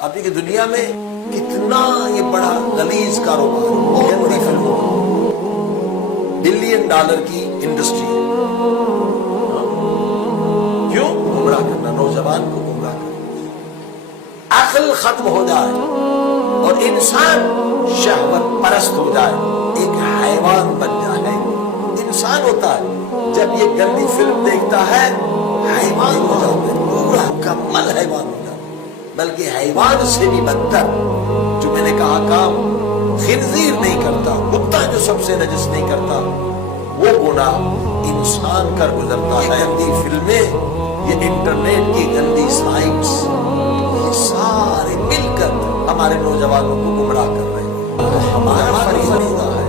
آپ دیکھیں دنیا میں کتنا یہ بڑا غلیظ کاروبار ہندی فلموں $1 بلین کی انڈسٹری ہے. کیوں؟ گمراہ کرنا، نوجوان کو گمراہ کرنا. عقل ختم ہو جائے اور انسان شہوت پرست ہو جائے، ایک حیوان بن جائے. انسان ہوتا ہے جب یہ گندی فلم دیکھتا ہے حیوان ہو جاتا ہے، پورا مکمل حیوان ہو جاتا ہے، بلکہ حیوان سے بھی بدتر. جو میں نے کہا کام خنزیر نہیں کرتا، کتا جو سب سے نجس نہیں کرتا، وہ گناہ انسان کر گزرتا ہے. گندی فلمیں، یہ انٹرنیٹ کی گندی سائٹس، یہ سارے مل کر ہمارے نوجوانوں کو گمراہ کر رہے ہیں. ہمارا فریضہ ہے،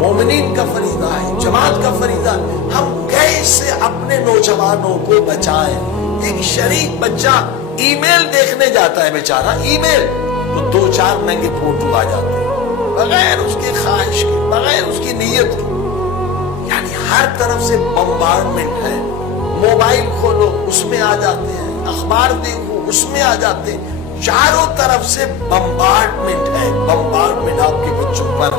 مومنین کا فریضہ ہے، جماعت کا فریضہ ہے، ہم کیسے اپنے نوجوانوں کو بچائیں. ایک شریک بچہ ای میل دیکھنے جاتا ہے بیچارہ، ای میل تو 2-4 مہنگے فوٹو آ جاتے ہیں بغیر اس کی خواہش کے، بغیر اس کی نیت کے. یعنی ہر طرف سے بمبارڈمنٹ ہے. موبائل کھولو اس میں آ جاتے ہیں، اخبار دیکھو اس میں آ جاتے ہیں، چاروں طرف سے بمبارڈمنٹ ہے، بمبارڈمنٹ آپ کے بچوں پر.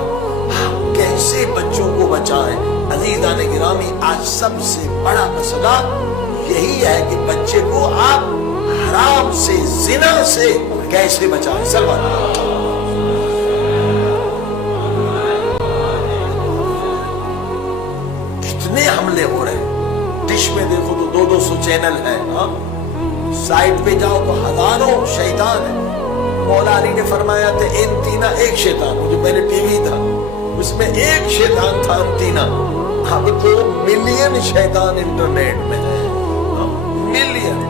ہم کیسے بچوں کو بچائیں؟ عزیزان گرامی، آج سب سے بڑا مسئلہ یہی ہے کہ بچے کو آپ حرام سے، زنا سے کیسے بچائیں. سلمان کتنے حملے ہو رہے ہیں. ڈش میں دیکھو تو 200 چینل ہیں، سائٹ پہ جاؤ تو ہزاروں شیطان ہیں. مولا علی نے فرمایا تھا انتینا ایک شیطان، جو میں نے ٹی وی تھا اس میں ایک شیطان تھا انتینا. اب تو ملین شیطان انٹرنیٹ میں ہے، ملین.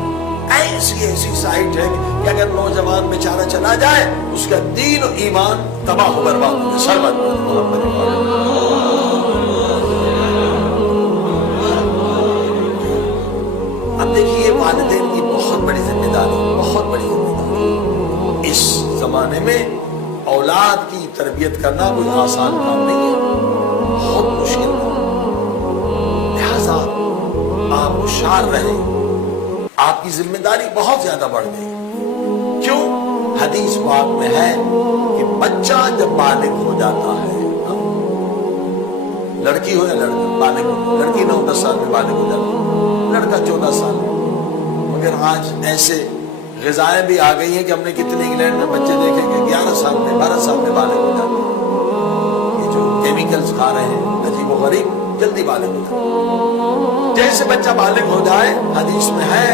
ایسی سائٹ ہے کہ اگر نوجوان بیچارہ چلا جائے اس کا دین و ایمان تباہ و برباد ہو جائے. سربت اب دیکھیے والدین کی بہت بڑی ذمہ داری، بہت بڑی ذمہ داری. اس زمانے میں اولاد کی تربیت کرنا کوئی آسان کام نہیں ہے، بہت مشکل کام. لہذا آپ ہوشیار رہیں، آپ کی ذمہ داری بہت زیادہ بڑھ گئی. کیوں؟ حدیث پاک میں ہے کہ بچہ جب بالغ ہو جاتا ہے، لڑکی ہو یا لڑکا بالغ ہو، لڑکی 9-10 سال میں بالغ ہو جاتی ہے، لڑکا 14 سال میں. مگر آج ایسے غذائیں بھی آ گئی ہیں کہ ہم نے کتنے انگلینڈ میں بچے دیکھیں گے 11 سال میں 12 سال میں بالغ ہو جاتے ہیں. یہ جو کیمیکلز کھا رہے ہیں عجیب و غریب، جلدی بالغ ہو جاتے ہیں. جیسے بچہ بالغ ہو جائے، حدیث میں ہے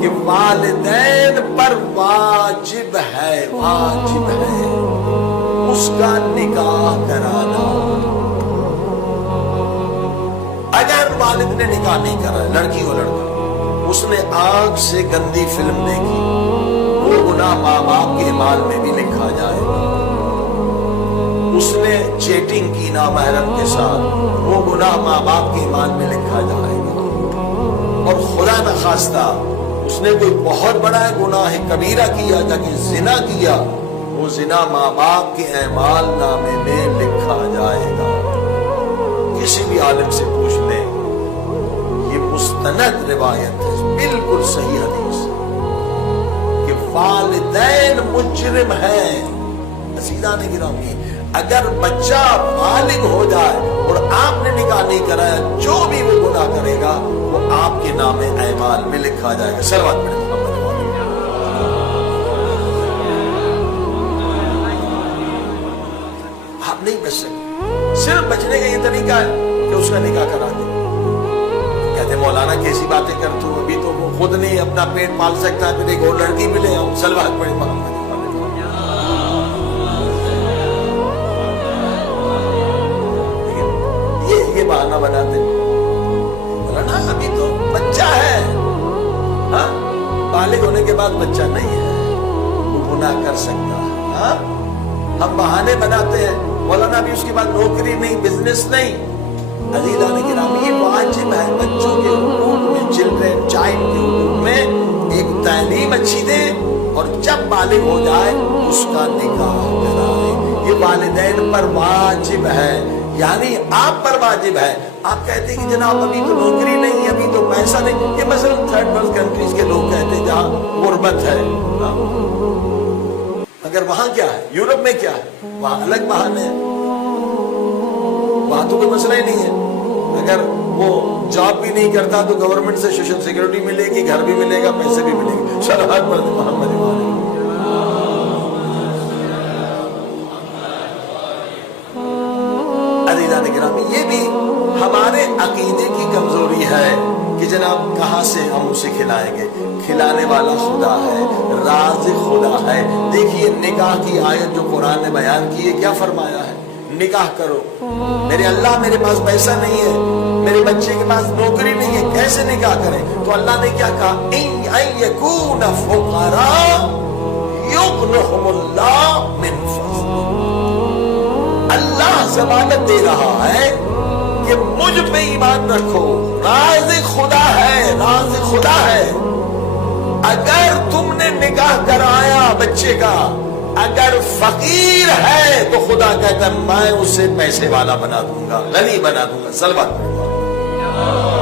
کہ والدین پر واجب ہے، واجب ہے اس کا نکاح کرانا. اگر والد نے نکاح نہیں کرا، لڑکی ہو لڑکا، اس نے آنکھ سے گندی فلم دیکھی، وہ گناہ ماں باپ کے مال میں بھی لکھا جائے گا. اس نے چیٹنگ کی نامحرم کے ساتھ، وہ گناہ ماں باپ کے مال میں لکھا جائے گا. اور خدا نخواستہ اس نے کوئی بہت بڑا گناہ کبیرہ کیا، جبکہ زنا کیا، وہ زنا ماں باپ کے اعمال نامے میں لکھا جائے گا. کسی بھی عالم سے پوچھ لیں، یہ مستند روایت ہے، بالکل صحیح حدیث کہ والدین مجرم ہیں. عزیزان گرامی، اگر بچہ بالغ ہو جائے اور آپ نے نکاح نہیں کرایا، جو بھی وہ گناہ کرے گا وہ آپ کے نام اعمال میں لکھا جائے گا. صلوات پڑھیں. آپ نہیں بچ سکتے. صرف بچنے کا یہ طریقہ ہے کہ اس کا نکاح کرا دیں. کہتے مولانا کیسی باتیں کرتے ہو، ابھی تو وہ خود نہیں اپنا پیٹ پال سکتا ہے، پھر ایک اور لڑکی بھی لے آؤ. صلوات پڑھیں. یہ بہانہ بناتے مولانا ابھی تو بچہ ہے، بالغ ہونے کے بعد بچہ نہیں ہے، وہ گناہ کر سکتا ہے. ہم بہانے بناتے ہیں، مولانا ابھی اس کے بعد نوکری نہیں، بزنس نہیں. عزیزان گرامی، یہ واجب ہے بچوں کے حقوق میں، چلڈرن چائلڈ کے حقوق میں ایک تعلیم اچھی دے، اور جب بالغ ہو جائے اس کا نکاح کرائے. یہ والدین پر واجب ہے، یعنی آپ پر واجب ہے. آپ کہتے ہیں کہ جناب ابھی تو نوکری نہیں، ابھی تو پیسہ نہیں. یہ مثلا 3rd world کنٹریز کے لوگ کہتے ہیں جہاں غربت ہے، مگر وہاں کیا ہے؟ یورپ میں کیا ہے؟ وہاں الگ بہانے ہیں، وہاں تو کوئی مسئلہ ہی نہیں ہے، اگر وہ جاب بھی نہیں کرتا تو گورنمنٹ سے سوشل سیکورٹی ملے گی، گھر بھی ملے گا، پیسے بھی ملیں گے. صلوات پڑھ دیں محمد وآلہ. عزیزان گرامی، یہ بھی ہمارے عقیدے کی کمزوری ہے کہ جناب کہاں سے ہم اسے کھلائیں گے؟ کھلانے والا خدا ہے، رازق خدا ہے. دیکھیے نکاح کی آیت جو قرآن نے بیان کی ہے، کیا فرمایا ہے؟ نکاح کرو. میرے اللہ میرے پاس پیسہ نہیں ہے، میرے بچے کے پاس نوکری نہیں ہے، کیسے نکاح کریں؟ تو اللہ نے کیا کہا؟ ان یکون فقراء یغنہم اللہ من فضلہ. اللہ ضمانت دے رہا ہے کہ مجھ پہ ایمان رکھو، رازق خدا ہے، رازق خدا ہے. اگر تم نے نکاح کرایا بچے کا، اگر فقیر ہے تو خدا کہتا ہے میں اسے پیسے والا بنا دوں گا، غنی بنا دوں گا. صلوات پڑھو.